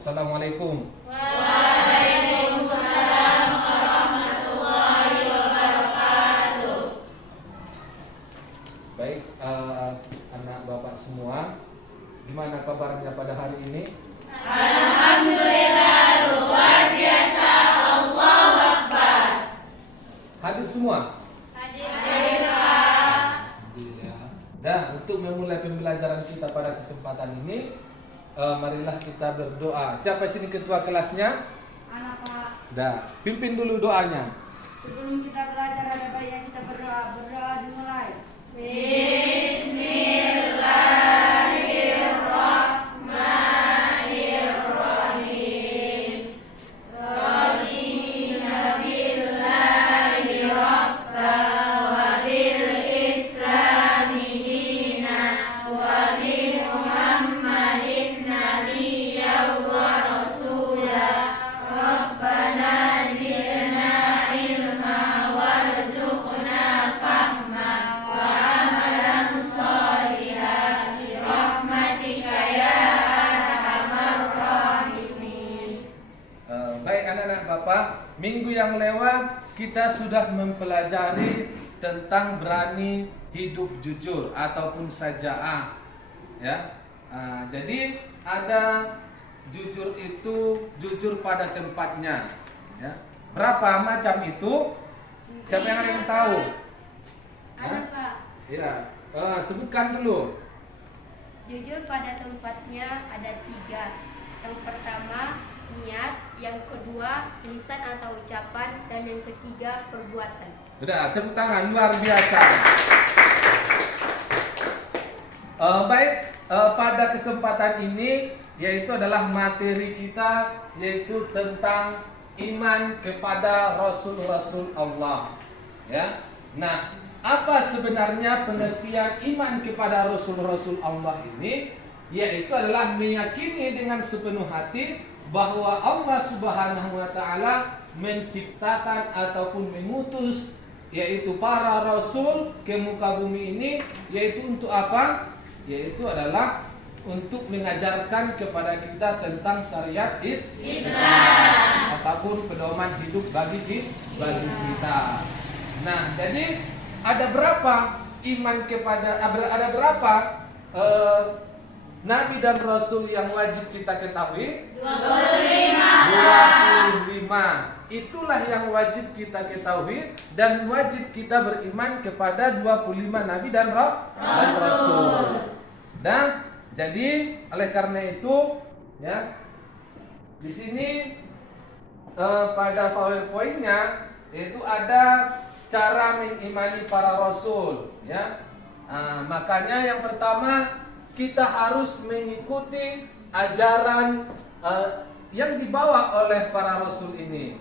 Assalamualaikum. Waalaikumsalam warahmatullahi wabarakatuh. Baik, anak bapak semua, gimana kabarnya pada hari ini? Alhamdulillah, luar biasa. Allahu Akbar. Hadir semua? Hadir, Pak. Alhamdulillah. Dan untuk memulai pembelajaran kita pada kesempatan ini, marilah kita berdoa. Siapa sini ketua kelasnya? Anak Pak, Dah, pimpin dulu doanya. sebelum kita belajar ada baiknya kita berdoa dimulai. Bismillahirrahmanirrahim. Radina billahi rabba wa bil islami dina wa bi Muhammadin nabiyya wa rasula. Rabbana zidna ilma warzuqna fahma wa amalan shalihan bi rahmatika ya arhamar rahimin. Baik anak-anak bapak, minggu yang lewat kita sudah mempelajari tentang berani hidup jujur ataupun saja'ah, ya. Jadi ada jujur itu jujur pada tempatnya, ya. Berapa macam itu? Siapa yang ada yang tahu? Ada, Pak. Ya, sebutkan dulu. Jujur pada tempatnya ada 3. Yang pertama niat, yang kedua lisan atau ucapan, dan yang ketiga perbuatan. Sudah, tepuk tangan, luar biasa. Baik, pada kesempatan ini yaitu adalah materi kita, yaitu tentang iman kepada Rasul-Rasul Allah. Ya. Nah, apa sebenarnya pengertian iman kepada Rasul-Rasul Allah ini? Yaitu adalah meyakini dengan sepenuh hati bahwa Allah Subhanahu wa taala menciptakan ataupun mengutus yaitu para rasul ke muka bumi ini, yaitu untuk apa? Yaitu adalah untuk mengajarkan kepada kita tentang syariat Islam ataupun pedoman hidup bagi kita. Nah, jadi ada berapa iman kepada ada berapa Nabi dan Rasul yang wajib kita ketahui? 25. Itulah yang wajib kita ketahui, dan wajib kita beriman kepada 25 Nabi dan Rasul. Dan jadi oleh karena itu, ya, di sini pada PowerPoint-nya yaitu ada cara mengimani para Rasul, ya. Makanya yang pertama kita harus mengikuti ajaran yang dibawa oleh para Rasul ini.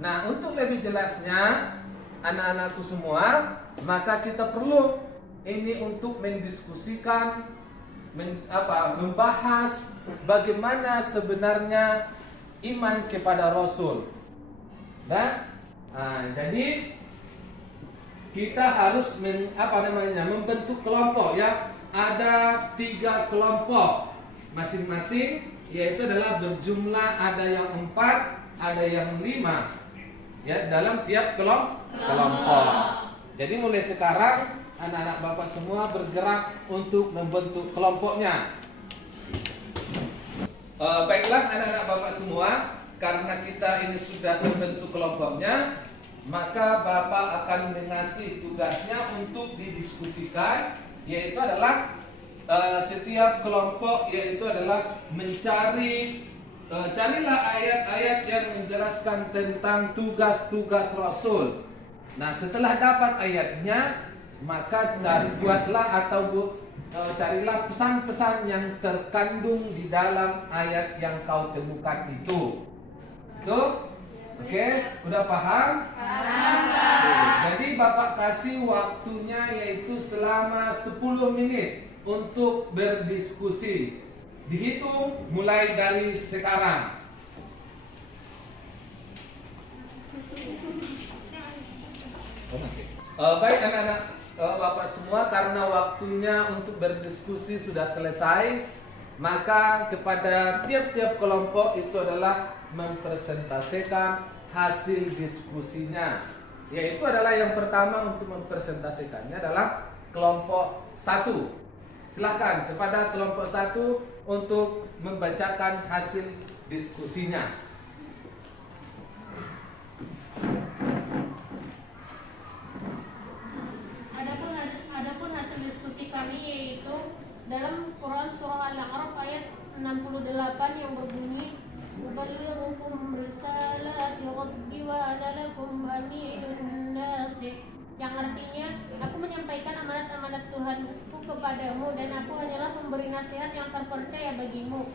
Nah, untuk lebih jelasnya anak-anakku semua, maka kita perlu ini untuk mendiskusikan, membahas bagaimana sebenarnya iman kepada Rasul. Nah, jadi kita harus membentuk kelompok, ya. Ada 3 kelompok masing-masing, yaitu adalah berjumlah ada yang 4, ada yang 5, ya, dalam tiap kelompok. Jadi mulai sekarang anak-anak bapak semua bergerak untuk membentuk kelompoknya. Baiklah anak-anak bapak semua, karena kita ini sudah membentuk kelompoknya, maka bapak akan mengasih tugasnya untuk didiskusikan, yaitu adalah setiap kelompok yaitu adalah carilah ayat-ayat yang menjelaskan tentang tugas-tugas Rasul. Nah, setelah dapat ayatnya, maka carilah pesan-pesan yang terkandung di dalam ayat yang kau temukan itu. Tuh? Oke, udah paham? Jadi Bapak kasih waktunya yaitu selama 10 menit untuk berdiskusi. Dihitung mulai dari sekarang. Baik anak-anak Bapak semua, karena waktunya untuk berdiskusi sudah selesai, maka kepada tiap-tiap kelompok itu adalah mempresentasikan hasil diskusinya. Yaitu adalah yang pertama untuk mempresentasikannya adalah kelompok 1. Silakan kepada kelompok 1 untuk membacakan hasil diskusinya. Adapun hasil diskusi kami yaitu dalam Quran surah Al-A'raf ayat 68 yang berbunyi Ubalighukum risalati rabbi wa ana lakum aminun nasih, yang artinya aku menyampaikan amanat-amanat Tuhanku kepadamu dan aku hanyalah pemberi nasihat yang terpercaya bagimu.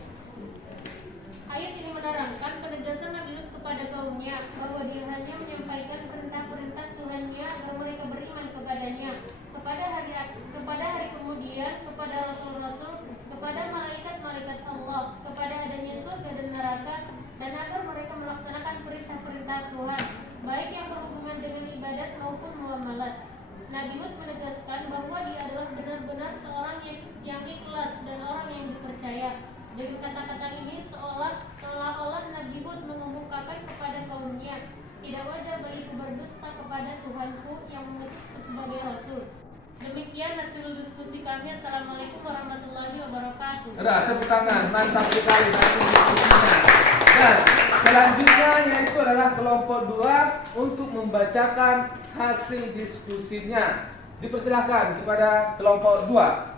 Ayat ini menerangkan penegasan Nabi Lut kepada kaumnya bahwa dia hanya menyampaikan perintah-perintah Tuhannya agar mereka beriman kepadanya, kepada hari kemudian, kepada rasul-rasul, kepada malaikat-malaikat Allah, kepada adanya surga dan neraka, dan agar mereka melaksanakan perintah-perintah Tuhan, baik yang berhubungan dengan ibadat maupun muamalat. Nabi Hud menegaskan bahwa dia adalah benar-benar seorang yang ikhlas dan orang yang dipercaya. Dengan kata-kata ini seolah-olah Nabi Hud mengemukakan kepada kaumnya, tidak wajar bagiku berdusta kepada Tuhanku yang mengutusku sebagai rasul. Demikian hasil diskusi kami. Assalamualaikum warahmatullahi wabarakatuh. Ada tepuk tangan, mantap sekali hasil diskusinya. Dan selanjutnya yaitu adalah kelompok 2 untuk membacakan hasil diskusinya. Dipersilakan kepada kelompok 2.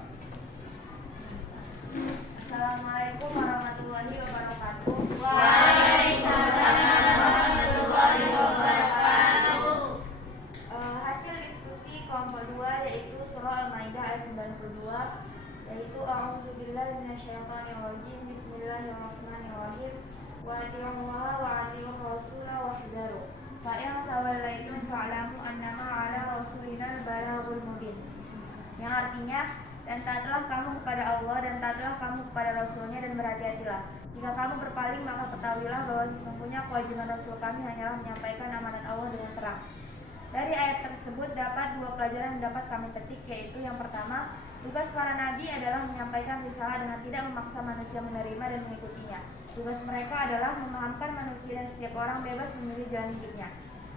Assalamualaikum warahmatullahi wabarakatuh. Waalaikumsalam warahmatullahi wabarakatuh. Hasil diskusi kelompok 2 yaitu surah Al-Maidah ayat 92, yaitu a'udzubillahi minasyaitonirrajim, bismillahirrahmanirrahim, wa atii'ullaha wa atii'ur rasula wahdaru fa in tawallaitum fa'lamu annama 'ala rasulina al-balaghul mubin, yang artinya, dan taatlah kamu kepada Allah dan taatlah kamu kepada Rasulnya dan berhati-hatilah. Jika kamu berpaling maka ketahuilah bahwa sesungguhnya kewajiban Rasul kami hanyalah menyampaikan amanat Allah dengan terang. Dari ayat tersebut dapat 2 pelajaran yang dapat kami petik, yaitu yang pertama, tugas para nabi adalah menyampaikan risalah dengan tidak memaksa manusia menerima dan mengikutinya. Tugas mereka adalah memahamkan manusia dan setiap orang bebas memilih jalan hidupnya.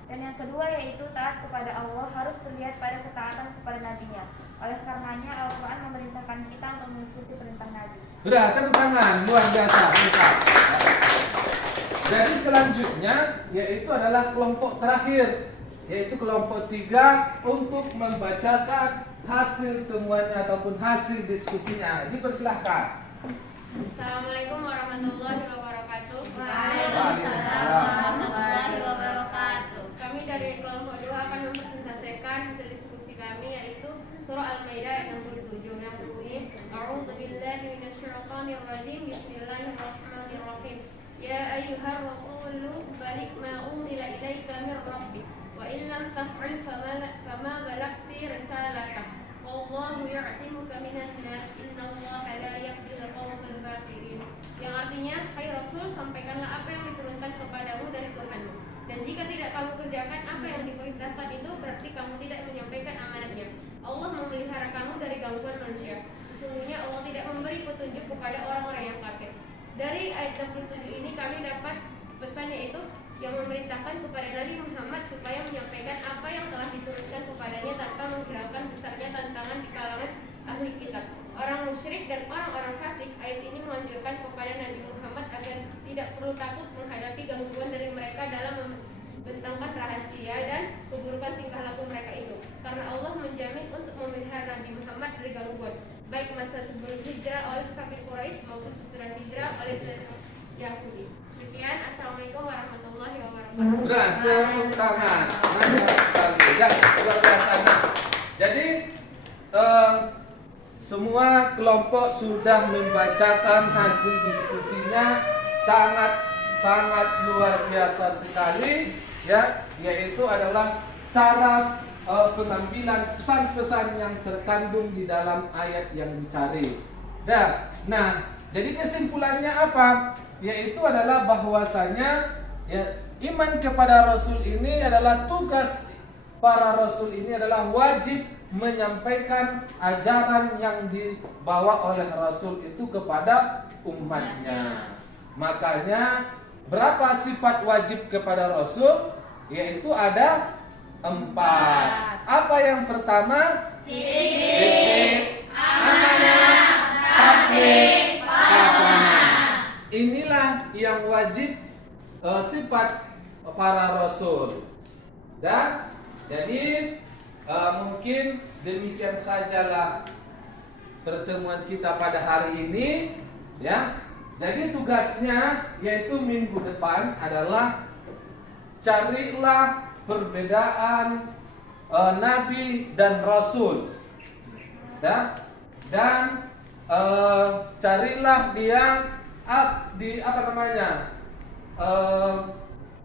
Dan yang kedua yaitu taat kepada Allah harus terlihat pada ketaatan kepada nabinya. Oleh karenanya Al-Quran memerintahkan kita untuk mengikuti perintah Nabi. Sudah, tepuk tangan, luar biasa. Mantap. Jadi selanjutnya yaitu adalah kelompok terakhir, yaitu kelompok 3 untuk membacakan hasil temuannya ataupun hasil diskusinya. Dipersilahkan. Assalamualaikum warahmatullahi wabarakatuh. Waalaikumsalam warahmatullahi wabarakatuh. Kami dari kelompok 2 akan mempresentasikan hasil diskusi kami, yaitu surah Al-Maidah ayat 67 yang berbunyi A'udzubillahi minasyaitonirrajim, bismillahirrahmanirrahim. Ya ayyuhar rasulu balik ma unzila ilaika min rabbik wa in lam taf'al fama balagti risalatah wallahu ya'simuka minan nas innallaha la yahdil qaumal kafirin. Yang artinya, hai Rasul, sampaikanlah apa yang diturunkan kepadamu dari Tuhanmu, dan jika tidak kamu kerjakan apa yang diperintahkan itu, berarti kamu tidak menyampaikan amanatnya. Allah memelihara kamu dari gangguan manusia. Sesungguhnya Allah tidak memberi petunjuk kepada orang-orang yang kafir. Dari ayat 67 ini kami dapat pesannya itu yang memerintahkan kepada Nabi Muhammad supaya menyampaikan apa yang telah diturunkan kepadanya tanpa menghilangkan besarnya tantangan di kalangan ahli kitab, orang musyrik dan orang-orang fasik. Ayat ini menganjurkan kepada Nabi Muhammad agar tidak perlu takut menghadapi gangguan dari mereka dalam membentangkan rahasia dan keburukan tingkah laku mereka itu, karena Allah menjamin untuk memelihara Nabi Muhammad dari gangguan, baik masa sebelum hijrah oleh kafir Quraisy maupun sesudah hijrah oleh Yahudi. Demikian, assalamualaikum warahmatullahi wabarakatuh. Sudah, tepuk tangan. Mantap sekali. Ya, luar biasa. Jadi semua kelompok sudah membacakan hasil diskusinya, sangat luar biasa sekali, ya, yaitu adalah cara pengambilan pesan-pesan yang terkandung di dalam ayat yang dicari. Nah, jadi kesimpulannya apa? Yaitu adalah bahwasanya ya, iman kepada Rasul ini adalah tugas para Rasul ini adalah wajib menyampaikan ajaran yang dibawa oleh Rasul itu kepada umatnya. Makanya berapa sifat wajib kepada Rasul? Yaitu ada 4. Apa yang pertama? Siddiq, amanah, tabligh, kafanah. Inilah yang wajib sifat para Rasul. Dan jadi mungkin demikian sajalah pertemuan kita pada hari ini, ya. Jadi tugasnya yaitu minggu depan adalah carilah perbedaan Nabi dan Rasul, dan carilah dia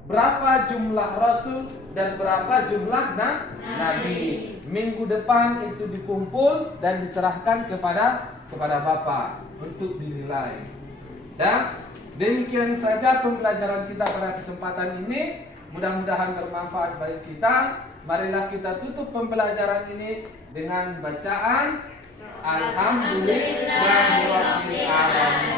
berapa jumlah Rasul dan berapa jumlah Nabi. Minggu depan itu dikumpul dan diserahkan kepada Bapak untuk dinilai. Dan demikian saja pembelajaran kita pada kesempatan ini. Mudah-mudahan bermanfaat bagi kita. Marilah kita tutup pembelajaran ini dengan bacaan Alhamdulillahirabbil alamin.